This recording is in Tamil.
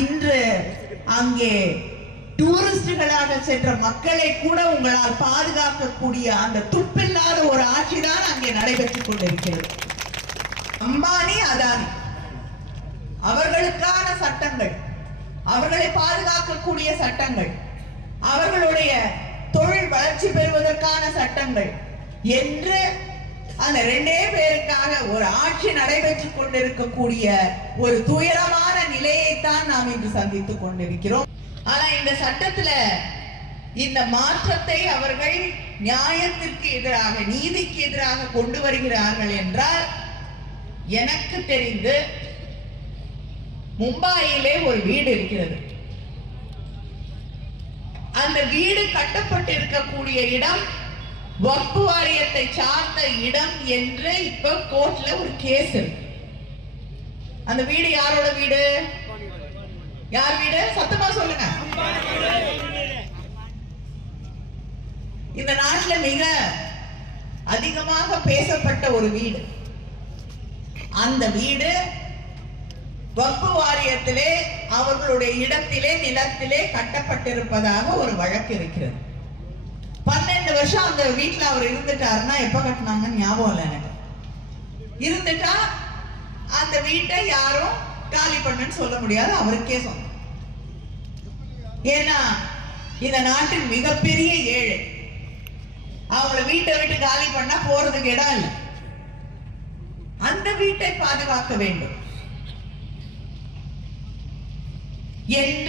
இன்று அங்கே டூரிஸ்டுகளாக சென்ற மக்களை கூட உங்களால் பாதுகாக்கக்கூடிய அந்த துப்பில்லாத ஒரு ஆட்சிதான் அங்கே நடைபெற்றுக் கொண்டிருக்கிறது. அம்பானி அதானி அவர்களுக்கான சட்டங்கள், அவர்களை பாதுகாக்கக்கூடிய சட்டங்கள், அவர்களுடைய தொழில் வளர்ச்சி பெறுவதற்கான சட்டங்கள் என்று அந்த ரெண்டே பேருக்காக ஒரு ஆட்சி நடைபெற்றுக் கொண்டிருக்கக்கூடிய ஒரு துயரமான நிலையைத்தான் நாம் இன்று சந்தித்துக் கொண்டிருக்கிறோம். ஆனா இந்த சட்டத்துல இந்த மாற்றத்தை அவர்கள் நியாயத்திற்கு எதிராக, நீதிக்கு எதிராக கொண்டு வருகிறார்கள் என்றால், எனக்கு தெரிந்து மும்பாயிலே ஒரு வீடு இருக்கிறது. அந்த வீடு கட்டப்பட்டிருக்கக்கூடிய இடம் வக்ஃப் வாரியத்தை சார்ந்த இடம் என்று இப்ப கோர்ட்ல ஒரு கேஸ் இருக்கு. அந்த வீடு யாரோட வீடு? யார் வீடு? சத்தமா சொல்லுங்க. இந்த நாட்டில் மிக அதிகமாக பேசப்பட்ட ஒரு வீடு. அந்த வீடு வக்ஃப் வாரியத்திலே அவர்களுடைய இடத்திலே, நிலத்திலே கட்டப்பட்டிருப்பதாக ஒரு வழக்கு இருக்கிறது. 12 வருஷம் அந்த வீட்டுல அவர் இருந்துட்டாருன்னா, எப்ப கட்டினாங்கன்னு ஞாபகம் இல்லை எனக்கு. இருந்துட்டா அந்த வீட்டை யாரும் காலி பண்ணுன்னு சொல்ல முடியாது, அவருக்கே சொந்தம். ஏன்னா இந்த நாட்டின் மிகப்பெரிய ஏழை, அவங்கள வீட்டை விட்டு காலி பண்ணா போறதுக்கு இடம் இல்லை. அந்த வீட்டை பாதுகாக்க வேண்டும் என்று